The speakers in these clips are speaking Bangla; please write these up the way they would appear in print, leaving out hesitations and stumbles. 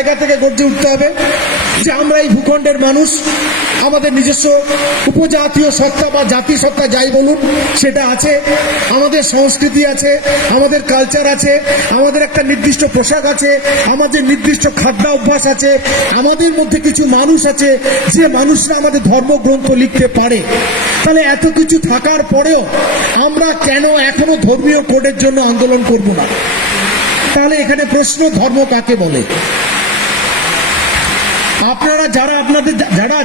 জায়গা থেকে গর্জে উঠতে হবে যে আমরা এই ভূখণ্ডের মানুষ, আমাদের নিজস্ব উপজাতীয় সত্তা বা জাতি সত্তা যাই বলুন সেটা আছে, আমাদের সংস্কৃতি আছে, আমাদের কালচার আছে, আমাদের একটা নির্দিষ্ট পোশাক আছে, আমাদের নির্দিষ্ট খাদ্যাভ্যাস আছে, আমাদের মধ্যে কিছু মানুষ আছে যে মানুষরা আমাদের ধর্মগ্রন্থ লিখতে পারে। তাহলে এত কিছু থাকার পরেও আমরা কেন এখনো ধর্মীয় কোডের জন্য আন্দোলন করব না? তাহলে এখানে প্রশ্ন, ধর্ম কাকে বলে? আপনারা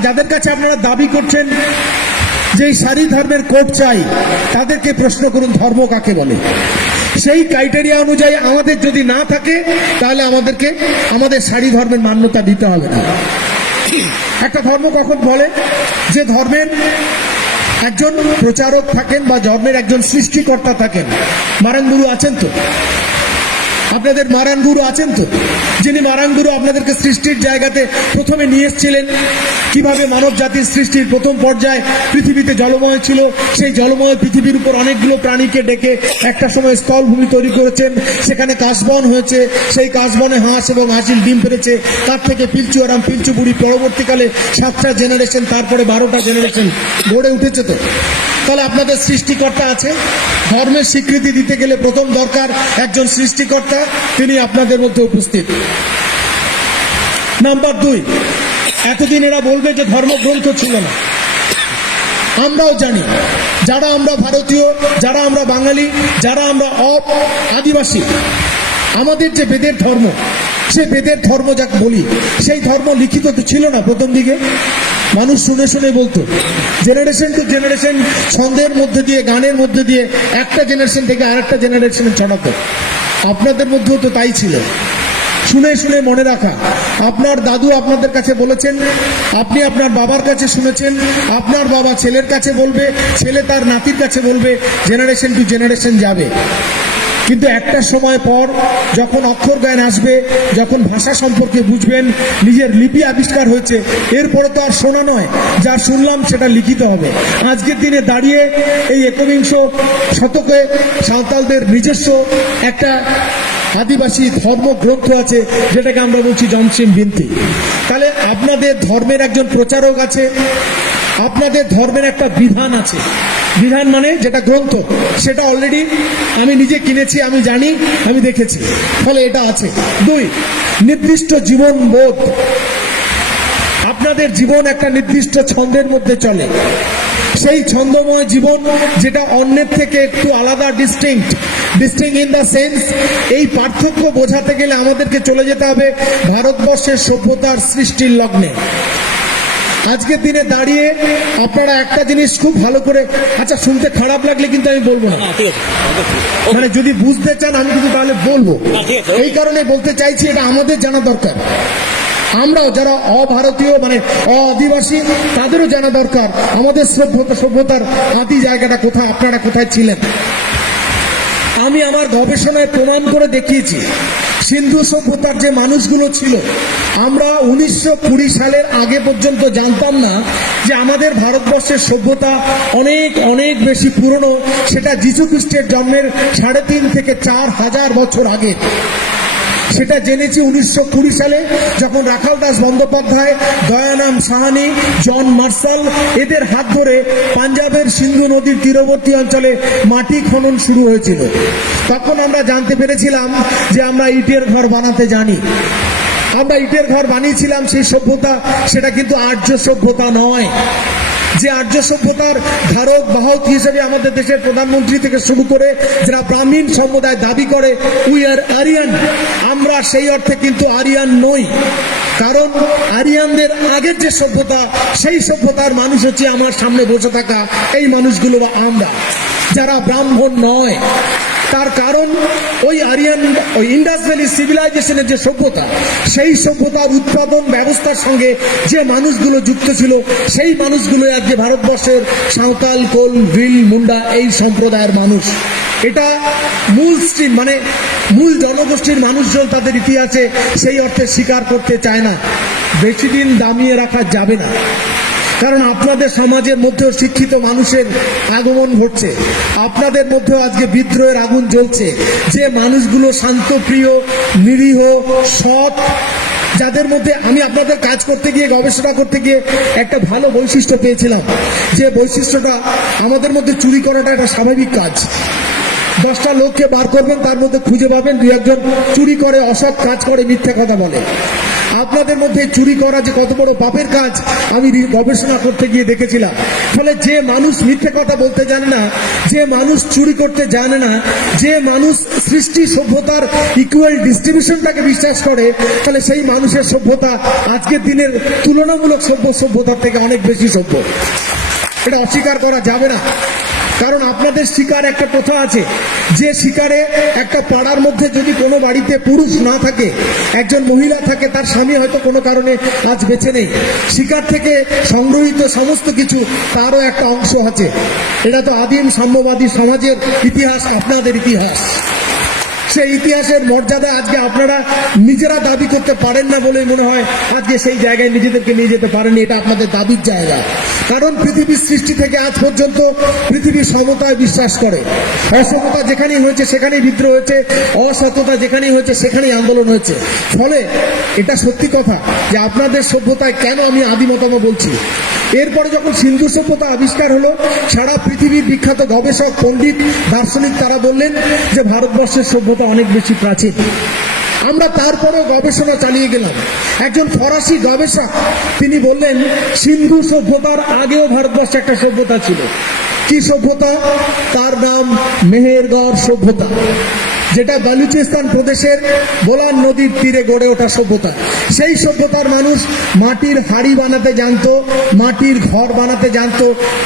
যাদের কাছে আপনারা দাবি করছেন যে এই সারি ধর্মের কোড চাই, তাদেরকে প্রশ্ন করুন ধর্ম কাকে বলে। সেই ক্রাইটেরিয়া অনুযায়ী আমাদের যদি না থাকে তাহলে আমাদেরকে আমাদের সারি ধর্মের মান্যতা দিতে হবে না। একটা ধর্ম কখন বলে? যে ধর্মের একজন প্রচারক থাকেন বা ধর্মের একজন সৃষ্টিকর্তা থাকেন। মারানগুরু আছেন তো? আপনাদের মারানগুরু আছেন তো? যিনি মারানগুরু আপনাদেরকে সৃষ্টির জায়গাতে প্রথমে নিয়ে এসেছিলেন, কিভাবে মানব জাতির সৃষ্টির প্রথম পর্যায়ে পৃথিবীতে জলময় ছিল, সেই জলময় পৃথিবীর উপর অনেকগুলো প্রাণীকে ডেকে একটা সময় স্থলভূমি তৈরি করেছেন, সেখানে কাশবন হয়েছে, সেই কাশবনে হাঁস এবং হাসিল ডিম পেরেছে, তার থেকে পিলচু আরাম পিলচু বুড়ি, পরবর্তীকালে 7টা জেনারেশন, তারপরে 12টা জেনারেশন গড়ে উঠেছে। তো তাহলে আপনাদের সৃষ্টিকর্তা আছে। ধর্মের স্বীকৃতি দিতে গেলে প্রথম দরকার একজন সৃষ্টিকর্তা, তিনি আপনাদের মধ্যে উপস্থিত। নাম্বার 2, এতদিন এরা বলবে যে ধর্মগ্রন্থ ছিল না। আমরাও জানি, যারা আমরা ভারতীয়, যারা আমরা বাঙালি, যারা আমরা আদিবাসী, আমাদের যে বেদের ধর্ম, সে বেদের ধর্ম যাকে বলি, সেই ধর্ম লিখিত তো ছিল না প্রথম দিকে। মানুষ শুনে শুনে বলতো, জেনারেশন টু জেনারেশন ছন্দের মধ্যে দিয়ে, গানের মধ্যে দিয়ে একটা জেনারেশন থেকে আরেকটা জেনারেশনে ছড়াতো। আপনাদের মধ্যেও তো তাই ছিল, শুনে শুনে মনে রাখা। আপনার দাদু আপনাদের কাছে বলেছেন, আপনি আপনার বাবার কাছে শুনেছেন, আপনার বাবা ছেলের কাছে বলবে, ছেলে তার নাতির কাছে বলবে, জেনারেশন টু জেনারেশন যাবে। কিন্তু একটা সময় পর যখন অক্ষর জ্ঞান আসবে, যখন ভাষা সম্পর্কে বুঝবেন, নিজের লিপি আবিষ্কার হয়েছে, এরপরে তো আর শোনা নয়, যা শুনলাম সেটা লিখিত হবে। আজকের দিনে দাঁড়িয়ে এই 21 শতকে সাঁওতালদের নিজস্ব একটা আদিবাসী ধর্মগ্রন্থ আছে, যেটাকে আমরা বলছি জমসিম বিনতি। তাহলে আপনাদের ধর্মের একজন প্রচারক আছে, আপনাদের ধর্মের একটা বিধান আছে। বিধান মানে যেটা গ্রন্থ, সেটা অলরেডি আমি নিজে কিনেছি, আমি জানি, আমি দেখেছি, ফলে এটা আছে। 2, নির্দিষ্ট জীবন বোধ। আপনাদের জীবন একটা নির্দিষ্ট ছন্দের মধ্যে চলে। সেই ছন্দময় জীবন যেটা অন্যের থেকে একটু আলাদা, ডিস্টিংক্ট ইন দ্য সেন্স, এই পার্থক্য বোঝাতে গেলে আমাদেরকে চলে যেতে হবে ভারতবর্ষের সভ্যতার সৃষ্টির লগ্নে। আজকের দিনে দাঁড়িয়ে আপনারা একটা জিনিস খুব ভালো করে, আচ্ছা শুনতে খারাপ লাগলে কিন্তু আমি বলবো না, মানে যদি বুঝতে চান আমি কিন্তু তাহলে বলবো। এই কারণে বলতে চাইছি, এটা আমাদের জানা দরকার। আমরাও যারা অভারতীয় মানে আদিবাসী, তাদেরও জানা দরকার আমাদের সভ্যতার আদি জায়গাটা কোথায়, আপনারা কোথায় ছিলেন। আমি আমার গবেষণায় প্রমাণ করে দেখিয়েছি, সিন্ধু সভ্যতার যে মানুষগুলো ছিল, আমরা 1920 সালের আগে পর্যন্ত জানতাম না যে আমাদের ভারতবর্ষের সভ্যতা অনেক অনেক বেশি পুরনো। সেটা যীশু খ্রিস্টের জন্মের 3.5 থেকে 4,000 বছর আগে। সেটা জেনেছি 1920 সালে, যখন রাখাল দাস বন্দ্যোপাধ্যায়, দয়ানাম সাহানি, জন মার্শাল এদের হাত ধরে পাঞ্জাবের সিন্ধু নদীর তীরবর্তী অঞ্চলে মাটি খনন শুরু হয়েছিল। তখন আমরা জানতে পেরেছিলাম যে আমরা ইটের ঘর বানাতে জানি। আমরা ইটের ঘর বানিয়েছিলাম, সেই সভ্যতা সেটা কিন্তু আর্য সভ্যতা নয়। যে আর্য সভ্যতার ধারক বাহক হিসেবে আমাদের দেশের প্রধানমন্ত্রী থেকে শুরু করে যারা ব্রাহ্মণ সম্প্রদায় দাবি করে উই আর আরিয়ান, আমরা সেই অর্থে কিন্তু আরিয়ান নই। কারণ আরিয়ানদের আগের যে সভ্যতা, সেই সভ্যতার মানুষ হচ্ছে আমার সামনে বসে থাকা এই মানুষগুলো বা আমরা, যারা ব্রাহ্মণ নয়। তার কারণ ওই আরিয়ান, ওই ইন্ডাস ভ্যালি সিভিলাইজেশনের যে সভ্যতা, সেই সভ্যতার উৎপাদন ব্যবস্থার সঙ্গে যে মানুষগুলো যুক্ত ছিল, সেই মানুষগুলো আজকে ভারতবর্ষের সাঁওতাল, কোল, ভিল, মুন্ডা এই সম্প্রদায়ের মানুষ। এটা মূল স্ট্রিম মানে মূল জনগোষ্ঠীর মানুষজন তাদের ইতিহাসে সেই অর্থে স্বীকার করতে চায় না। বেশি দিন দামিয়ে রাখা যাবে না, কারণ আপনাদের সমাজের মধ্যেও শিক্ষিত মানুষের আগমন ঘটছে, আপনাদের মধ্যেও আজকে বিদ্রোহের আগুন জ্বলছে। যে মানুষগুলো শান্তপ্রিয়, নিরীহ, সৎ, যাদের মধ্যে আমি আপনাদের কাজ করতে গিয়ে গবেষণা করতে গিয়ে একটা ভালো বৈশিষ্ট্য পেয়েছিলাম, যে বৈশিষ্ট্যটা আমাদের মধ্যে চুরি করাটা একটা স্বাভাবিক কাজ। 10টা লোককে বার করবেন, তার মধ্যে খুঁজে পাবেন 2-1 জন চুরি করে, অসৎ কাজ করে, মিথ্যা কথা বলে। আপনাদের মধ্যে চুরি করা যে কত বড় পাপের কাজ আমি গবেষণা করতে গিয়ে দেখেছিলাম। ফলে যে মানুষ মিথ্যে কথা বলতে জানে না, যে মানুষ চুরি করতে জানে না, যে মানুষ সৃষ্টি সভ্যতার ইকুয়াল ডিস্ট্রিবিউশনটাকে বিশ্বাস করে, তাহলে সেই মানুষের সভ্যতা আজকের দিনের তুলনামূলক সভ্যতার থেকে অনেক বেশি সভ্য। এটা অস্বীকার করা যাবে না। কারণ আপনাদের শিকার একটা প্রথা আছে, যে শিকারে একটা পাড়ার মধ্যে যদি কোনো বাড়িতে পুরুষ না থাকে, একজন মহিলা থাকে, তার স্বামী হয়তো কোনো কারণে আজ বেঁচে নেই, শিকার থেকে সংগ্রহিত সমস্ত কিছু তারও একটা অংশ আছে। এটা তো আদিম সাম্যবাদী সমাজের ইতিহাস, আপনাদের ইতিহাস। সেই ইতিহাসের মর্যাদা আজকে আপনারা নিজেরা দাবি করতে পারেন না বলে মনে হয় আজকে সেই জায়গায় নিজেদেরকে নিয়ে যেতে পারেনি। এটা আপনাদের দাবির জায়গা। কারণ পৃথিবীর সৃষ্টি থেকে আজ পর্যন্ত পৃথিবী সমতায় বিশ্বাস করে। অসমতা যেখানেই হয়েছে সেখানেই বিদ্রোহ হয়েছে, অসততা যেখানেই হয়েছে সেখানেই আন্দোলন হয়েছে। ফলে এটা সত্যি কথা যে আপনাদের সভ্যতায় কেন আমি আদিমতম বলছি। এরপরে যখন সিন্ধু সভ্যতা আবিষ্কার হলো, সারা পৃথিবীর বিখ্যাত গবেষক, পণ্ডিত, দার্শনিক তারা বললেন যে ভারতবর্ষের সভ্যতা অনেক বেশি প্রাচীন। আমরা তারপরেও গবেষণা চালিয়ে গেলাম। একজন ফরাসি গবেষক তিনি বললেন সিন্ধু সভ্যতার আগেও ভারতবর্ষে একটা সভ্যতা ছিল। কি সভ্যতা? তার নাম মেহেরগড় সভ্যতা, যেটা বালুচিস্তান প্রদেশের বোলান নদীর তীরে গড়ে ওঠা সভ্যতা। সেই সভ্যতার মানুষ মাটির হাড়ি বানাতে জানতো, মাটির ঘর বানাতে জানতো,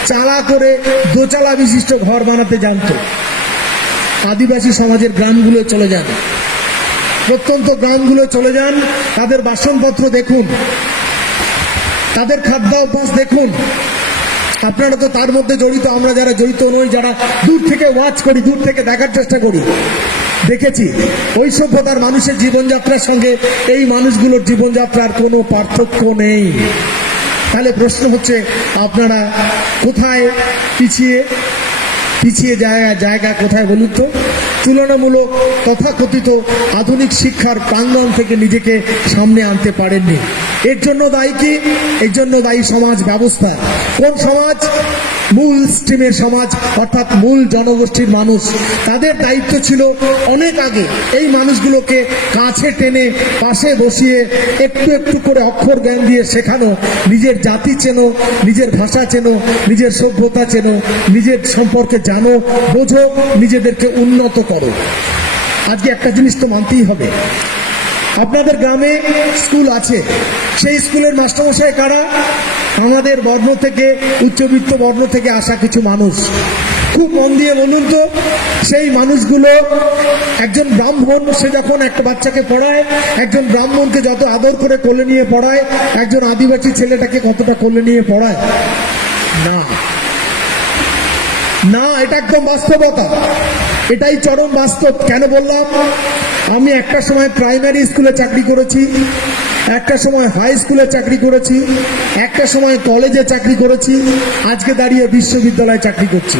চালা করে দোচালা বিশিষ্ট ঘর বানাতে জানতো। আদিবাসী সমাজের গ্রামগুলো চলে যান, প্রত্যন্ত গ্রামগুলো চলে যান, তাদের বাসনপত্র দেখুন, তাদের খাদ্যাভ্যাস দেখুন। আপনারা তো তার মধ্যে জড়িত, আমরা যারা জড়িত নই, যারা দূর থেকে ওয়াচ করি, দূর থেকে দেখার চেষ্টা করি, দেখেছি ওই সভ্যতার মানুষের জীবনযাত্রার সঙ্গে এই মানুষগুলোর জীবনযাত্রার কোনো পার্থক্য নেই। তাহলে প্রশ্ন হচ্ছে আপনারা কোথায় পিছিয়ে জায়গা কোথায় বলুন তো? তুলনামূলক তথাকথিত আধুনিক শিক্ষার প্রাঙ্গণ থেকে নিজেকে সামনে আনতে পারেননি। এর জন্য দায়ী কি? এর জন্য দায়ী সমাজ ব্যবস্থা। কোন সমাজ? মূল স্ট্রিমের সমাজ, অর্থাৎ মূল জনগোষ্ঠীর মানুষ। তাদের দায়িত্ব ছিল অনেক আগে এই মানুষগুলোকে কাছে টেনে পাশে বসিয়ে একটু একটু করে অক্ষর জ্ঞান দিয়ে শেখানো, নিজের জাতি চেনো, নিজের ভাষা চেনো, নিজের সভ্যতা চেনো, নিজের সম্পর্কে জানো, বোঝো, নিজেদেরকে উন্নত করো। আজকে একটা জিনিস তো মানতেই হবে, আপনাদের গ্রামে স্কুল আছে, সেই স্কুলের মাস্টারমশাই কারা? আমাদের বর্ণ থেকে, উচ্চবিত্ত বর্ণ থেকে আসা কিছু মানুষ। খুব মন দিয়ে বলুন তো, সেই মানুষগুলো, একজন ব্রাহ্মণ সে যখন একটা বাচ্চাকে পড়ায়, একজন ব্রাহ্মণকে যত আদর করে কোলে নিয়ে পড়ায়, একজন আদিবাসী ছেলেটাকে কতটা কোলে নিয়ে পড়ায়? না, এটা একদম বাস্তবতা, এটাই চরম বাস্তব। কেন বললাম? আমি একটা সময় প্রাইমারি স্কুলে চাকরি করেছি, একটা সময় হাই স্কুলে চাকরি করেছি, একটা সময় কলেজে চাকরি করেছি, আজকে দাঁড়িয়ে বিশ্ববিদ্যালয়ে চাকরি করছি।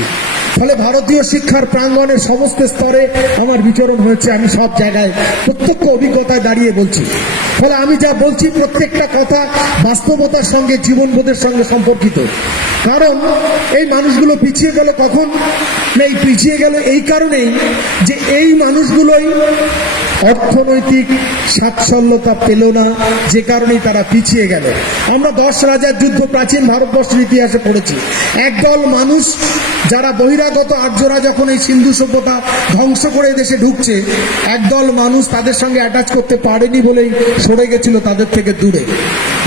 ফলে ভারতীয় শিক্ষার প্রাঙ্গণের সমস্ত স্তরে আমার বিচরণ হয়েছে। আমি সব জায়গায় প্রত্যক্ষ অভিজ্ঞতায় দাঁড়িয়ে বলছি। ফলে আমি যা বলছি প্রত্যেকটা কথা বাস্তবতার সঙ্গে, জীবনবোধের সঙ্গে সম্পর্কিত। কারণ এই মানুষগুলো পিছিয়ে গেল কখন? এই পিছিয়ে গেল এই কারণেই যে এই মানুষগুলোই অর্থনৈতিক স্বাচ্ছল্যতা পেল না, যে কারণেই তারা পিছিয়ে গেল। আমরা 10 রাজার যুদ্ধ প্রাচীন ভারতবর্ষের ইতিহাসে পড়েছি। একদল মানুষ যারা বহিরাগত আর্যরা যখন এই সিন্ধু সভ্যতা ধ্বংস করে দেশে ঢুকছে, একদল মানুষ তাদের সঙ্গে অ্যাটাচ করতে পারেনি বলেই সরে গেছিল তাদের থেকে দূরে।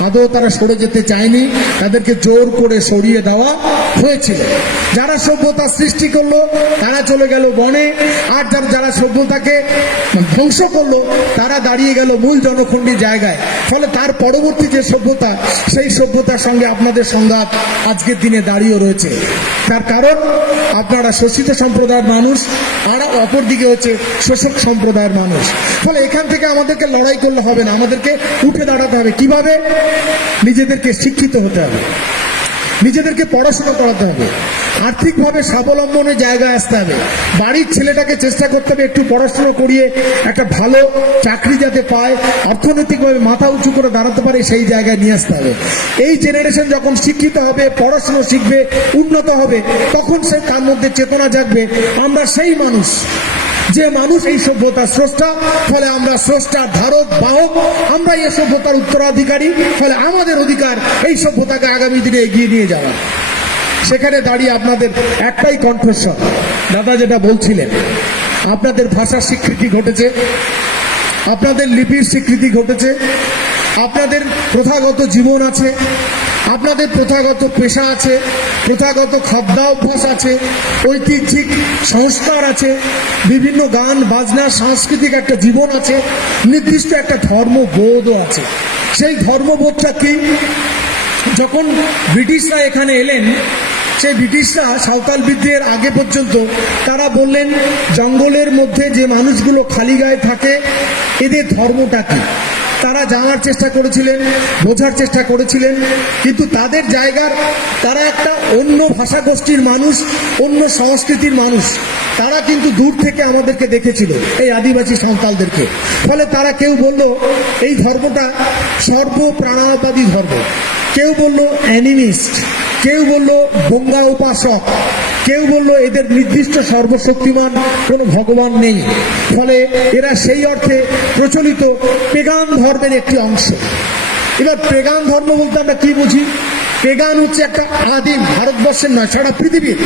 আদৌ তারা সরে যেতে চায়নি, তাদেরকে জোর করে সরিয়ে দেওয়া হয়েছিল। যারা সভ্যতা সৃষ্টি করলো তারা চলে গেল বনে, আর যারা সভ্যতাকে ধ্বংস করলো তারা দাঁড়িয়ে গেল মূল জনখণ্ডী জায়গায়। ফলে তার পরবর্তী যে সভ্যতা, সেই সভ্যতার সঙ্গে আপনাদের সংঘাত আজকের দিনে দাঁড়িয়ে রয়েছে। তার কারণ আপনারা শোষিত সম্প্রদায়ের মানুষ, আর অপরদিকে হচ্ছে শোষক সম্প্রদায়ের মানুষ। ফলে এখান থেকে আমাদেরকে লড়াই করলে হবে না, আমাদেরকে উঠে দাঁড়াতে হবে। কিভাবে? নিজেদেরকে শিক্ষিত হতে হবে। নিজেদেরকে পড়াশোনা করাতে হবে, আর্থিকভাবে স্বাবলম্বনের জায়গায় আসতে হবে, বাড়ির ছেলেটাকে চেষ্টা করতে হবে একটু পড়াশোনা করিয়ে একটা ভালো চাকরি যাতে পায়, অর্থনৈতিকভাবে মাথা উঁচু করে দাঁড়াতে পারে সেই জায়গায় নিয়ে আসতে হবে। এই জেনারেশন যখন শিক্ষিত হবে, পড়াশোনা শিখবে, উন্নত হবে, তখন সে তার মধ্যে চেতনা জাগবে আমরা সেই মানুষ, যে মানুষ এই সভ্যতার স্রষ্টা, ফলে আমরা স্রষ্টার ধারক বাহক, আমরা এই সভ্যতার উত্তরাধিকারী, ফলে আমাদের অধিকার এই সভ্যতাকে আগামী দিনে এগিয়ে নিয়ে যাওয়া। সেখানে দাঁড়িয়ে আপনাদের একটাই কণ্ঠস্বর, দাদা যেটা বলছিলেন, আপনাদের ভাষার স্বীকৃতি ঘটেছে, আপনাদের লিপির স্বীকৃতি ঘটেছে, আপনাদের প্রথাগত জীবন আছে, আপনাদের প্রথাগত পেশা আছে, প্রথাগত খাদ্যাভ্যাস আছে, ঐতিহ্যিক সংস্কার আছে, বিভিন্ন গান বাজনা সাংস্কৃতিক একটা জীবন আছে, নির্দিষ্ট একটা ধর্মবোধও আছে। সেই ধর্মবোধটা কি? যখন ব্রিটিশরা এখানে এলেন, সেই ব্রিটিশরা সাঁওতাল বিদ্রোহের আগে পর্যন্ত তারা বললেন জঙ্গলের মধ্যে যে মানুষগুলো খালি গায়ে থাকে এদের ধর্মটা কি, তারা জানার চেষ্টা করেছিলেন, বোঝার চেষ্টা করেছিলেন, কিন্তু তাদের জায়গার তারা একটা অন্য ভাষা গোষ্ঠীর মানুষ, অন্য সংস্কৃতির মানুষ, তারা কিন্তু দূর থেকে আমাদেরকে দেখেছিল, এই আদিবাসী সাঁওতালদেরকে। ফলে তারা কেউ বলল এই ধর্মটা সর্বপ্রাণাবাদী ধর্ম, কেউ বলল অ্যানিমিস্ট, কেউ বলল গঙ্গা উপাসক, কেউ বলল এদের নির্দিষ্ট সর্বশক্তিমান কোনো ভগবান নেই, ফলে এরা সেই অর্থে প্রচলিত পেগান ধর্মের একটি অংশ। এবার পেগান ধর্ম বলতে আমরা কি বুঝি? পেগান হচ্ছে একটা আদিম, ভারতবর্ষের নয়, সারা পৃথিবীর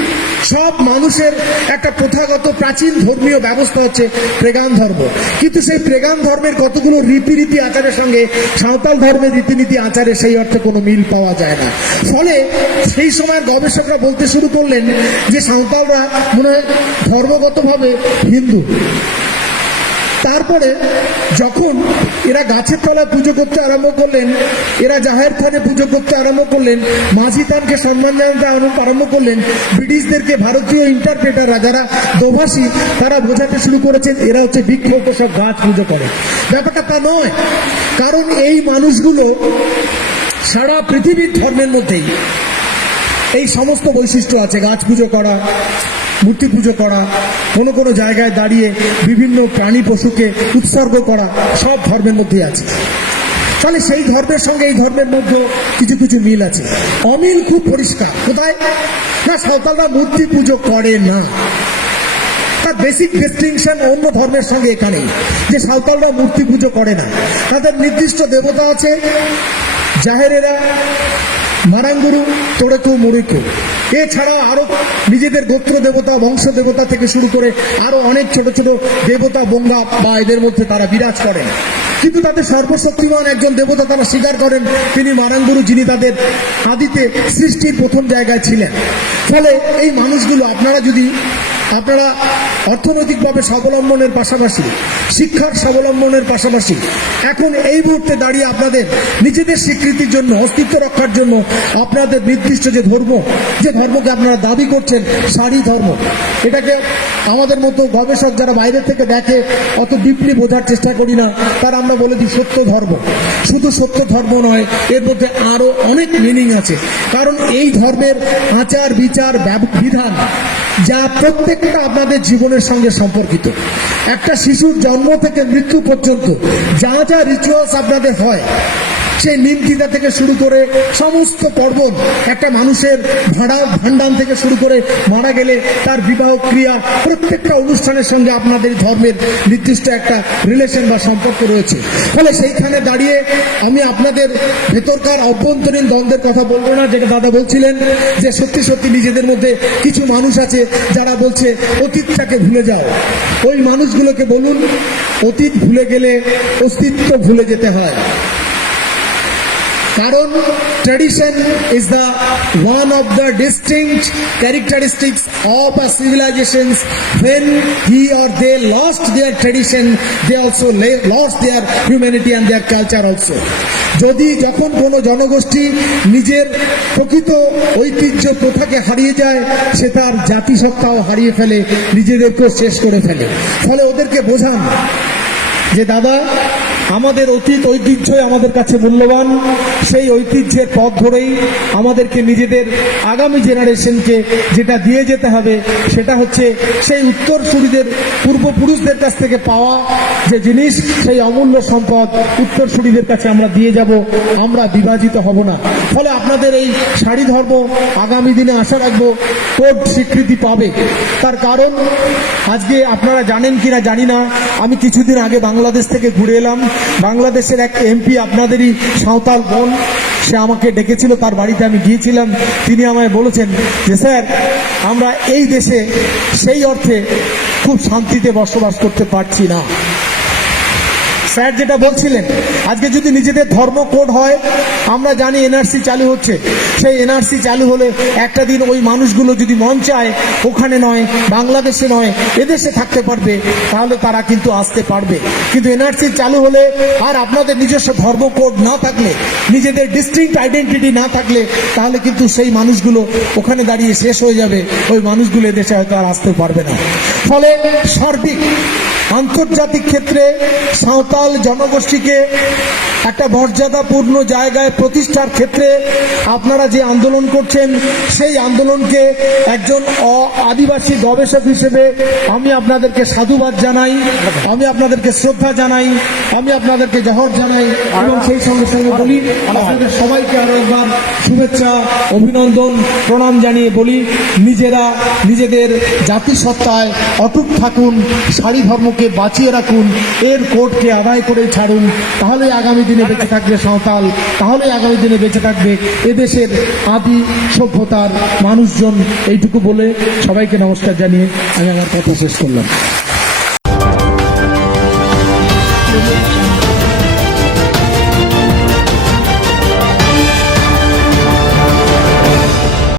সব মানুষের একটা প্রথাগত প্রাচীন ধর্মীয় ব্যবস্থা হচ্ছে পেগান ধর্ম। কিন্তু সেই পেগান ধর্মের কতগুলো রীতিনীতি আচারের সঙ্গে সাঁওতাল ধর্মের রীতিনীতি আচারে সেই অর্থে কোনো মিল পাওয়া যায় না। ফলে সেই সময়ের গবেষকরা বলতে শুরু করলেন যে সাঁওতালরা মনে হয় ধর্মগতভাবে হিন্দু। তারপরে যখন এরা গাছের তলায় পুজো করতে আরম্ভ করলেন, এরা জাহের থানে পুজো করতে আরম্ভ করলেন, মাঝি থানকে সম্মান জানাতে আরম্ভ করলেন, ব্রিটিশদেরকে ভারতীয় ইন্টারপ্রেটাররা যারা দোভাষী তারা বোঝাতে শুরু করেছেন এরা হচ্ছে বিক্ষোভ সব গাছ পুজো করে। ব্যাপারটা তা নয়, কারণ এই মানুষগুলো সারা পৃথিবীর ধর্মের মধ্যেই এই সমস্ত বৈশিষ্ট্য আছে, গাছ পুজো করা, মূর্তি পুজো করা, কোনো কোনো জায়গায় দাঁড়িয়ে বিভিন্ন প্রাণী পশুকে উৎসর্গ করা, সব ধর্মের মধ্যেই আছে। ফলে সেই ধর্মের সঙ্গে এই ধর্মের মধ্যে কিছু কিছু মিল আছে। অমিল খুব পরিষ্কার কোথায়? না, সাঁওতালরা মূর্তি পুজো করে না। তার বেসিক ডিস্টিংশন অন্য ধর্মের সঙ্গে এখানেই, যে সাঁওতালরা মূর্তি পুজো করে না, তাদের নির্দিষ্ট দেবতা আছে, জাহেরেরা, মারাঙ্গুরু, তোড়েকু, মুড়িকু, এছাড়া আরো নিজেদের গোত্র দেবতা, বংশ দেবতা থেকে শুরু করে আরো অনেক ছোট ছোট দেবতা বঙ্গা বা এদের মধ্যে তারা বিরাজ করেন। কিন্তু তাদের সর্বশক্তিমান একজন দেবতা তারা স্বীকার করেন, তিনি মারাঙ্গুরু, যিনি তাদের আদিতে সৃষ্টির প্রথম জায়গায় ছিলেন। ফলে এই মানুষগুলো আপনারা অর্থনৈতিকভাবে স্বাবলম্বনের পাশাপাশি, শিক্ষার স্বাবলম্বনের পাশাপাশি এখন এই মুহূর্তে দাঁড়িয়ে আপনাদের নিজেদের স্বীকৃতির জন্য, অস্তিত্ব রক্ষার জন্য আপনাদের নির্দিষ্ট যে ধর্মকে আপনারা দাবি করছেন সারি ধর্ম, এটাকে আমাদের মতো গবেষক যারা বাইরে থেকে দেখে অত ডিপলি বোঝার চেষ্টা করি না, তার আমরা বলে দিই সত্য ধর্ম। শুধু সত্য ধর্ম নয়, এর মধ্যে আরো অনেক মিনিং আছে, কারণ এই ধর্মের আচার বিচার বিধান যা প্রত্যেকটা আপনাদের জীবনের সঙ্গে সম্পর্কিত। একটা শিশুর জন্ম থেকে মৃত্যু পর্যন্ত যা যা রিচুয়ালস আপনাদের হয়, সেই নিমতিদা থেকে শুরু করে সমস্ত পর্বণ, একটা মানুষের ভান্ডান থেকে শুরু করে মারা গেলে তার বিবাহ ক্রিয়া, প্রত্যেকটা অনুষ্ঠানের সঙ্গে আপনাদের ধর্মের নির্দিষ্ট একটা রিলেশন বা সম্পর্ক রয়েছে। ফলে সেইখানে দাঁড়িয়ে আমি আপনাদের ভেতরকার অভ্যন্তরীণ দ্বন্দ্বের কথা বলবো না, যেটা দাদা বলছিলেন যে সত্যি সত্যি নিজেদের মধ্যে কিছু মানুষ আছে যারা বলছে অতীতটাকে ভুলে যাও। ওই মানুষগুলোকে বলুন অতীত ভুলে গেলে অস্তিত্ব ভুলে যেতে হয়, কারণ tradition is the one of the distinct characteristics of a civilization. When he or they lost their tradition, they also lost their humanity and their culture also. যখন কোনো জনগোষ্ঠী নিজের প্রকৃত ঐতিহ্য প্রথাকে হারিয়ে যায়, সে তার জাতিসত্তাও হারিয়ে ফেলে, নিজেদেরকেও শেষ করে ফেলে। ফলে ওদেরকে বোঝান যে দাদা আমাদের অতীত ঐতিহ্যই আমাদের কাছে মূল্যবান। সেই ঐতিহ্যের পথ ধরেই আমাদেরকে নিজেদের আগামী জেনারেশনকে যেটা দিয়ে যেতে হবে সেটা হচ্ছে সেই উত্তরসূরিদের পূর্বপুরুষদের কাছ থেকে পাওয়া যে জিনিস, সেই অমূল্য সম্পদ উত্তরসূরিদের কাছে আমরা দিয়ে যাব। আমরা বিভাজিত হব না। ফলে আপনাদের এই শাড়ি ধর্ম আগামী দিনে আশা রাখবো কোড স্বীকৃতি পাবে। তার কারণ আজকে আপনারা জানেন কিনা জানি না, আমি কিছুদিন আগে বাংলাদেশ থেকে ঘুরে এলাম। বাংলাদেশের এক এমপি, আপনাদেরই সাঁওতাল বোন, সে আমাকে ডেকেছিল, তার বাড়িতে আমি গিয়েছিলাম। তিনি আমায় বলেছেন যে স্যার, আমরা এই দেশে সেই অর্থে খুব শান্তিতে বসবাস করতে পারছি না। স্যার যেটা বলছিলেন, আজকে যদি নিজেদের ধর্ম কোড হয়, আমরা জানি এনআরসি চালু হচ্ছে, সেই এনআরসি চালু হলে একটা দিন ওই মানুষগুলো যদি মন চায় ওখানে নয়, বাংলাদেশে নয়, এদেশে থাকতে পারবে, তাহলে তারা কিন্তু আসতে পারবে। কিন্তু এনআরসি চালু হলে আর আপনাদের নিজস্ব ধর্ম কোড না থাকলে, নিজেদের ডিস্টিংক্ট আইডেন্টিটি না থাকলে, তাহলে কিন্তু সেই মানুষগুলো ওখানে দাঁড়িয়ে শেষ হয়ে যাবে। ওই মানুষগুলো এদেশে হয়তো আর আসতে পারবে না। ফলে সার্বিক আন্তর্জাতিক ক্ষেত্রে সাঁওতাল জনগোষ্ঠীকে একটা মর্যাদাপূর্ণ জায়গায় প্রতিষ্ঠার ক্ষেত্রে আপনারা যে আন্দোলন করছেন, সেই আন্দোলনকে একজন আদিবাসী গবেষক হিসেবে আমি আপনাদেরকে সাধুবাদ জানাই, আমি আপনাদেরকে শ্রদ্ধা জানাই, আমি আপনাদেরকে জহর জানাই। এবং সেই সঙ্গে সঙ্গে বলি, আপনাদের সবাইকে আরো একবার শুভেচ্ছা, অভিনন্দন, প্রণাম জানিয়ে বলি, নিজেরা নিজেদের জাতিসত্তায় অটুট থাকুন, শাড়ি ধর্মকে বাঁচিয়ে রাখুন, এর কোডকে আদায় করে ছাড়ুন। তাহলে আগামী দিনে বেঁচে থাকবে সাঁওতাল, তাহলে আগামী দিনে বেঁচে থাকবে এদেশের আদি সভ্যতার মানুষজন। এইটুকু বলে সবাইকে নমস্কার জানিয়ে আমি আমার কথা শেষ করলাম।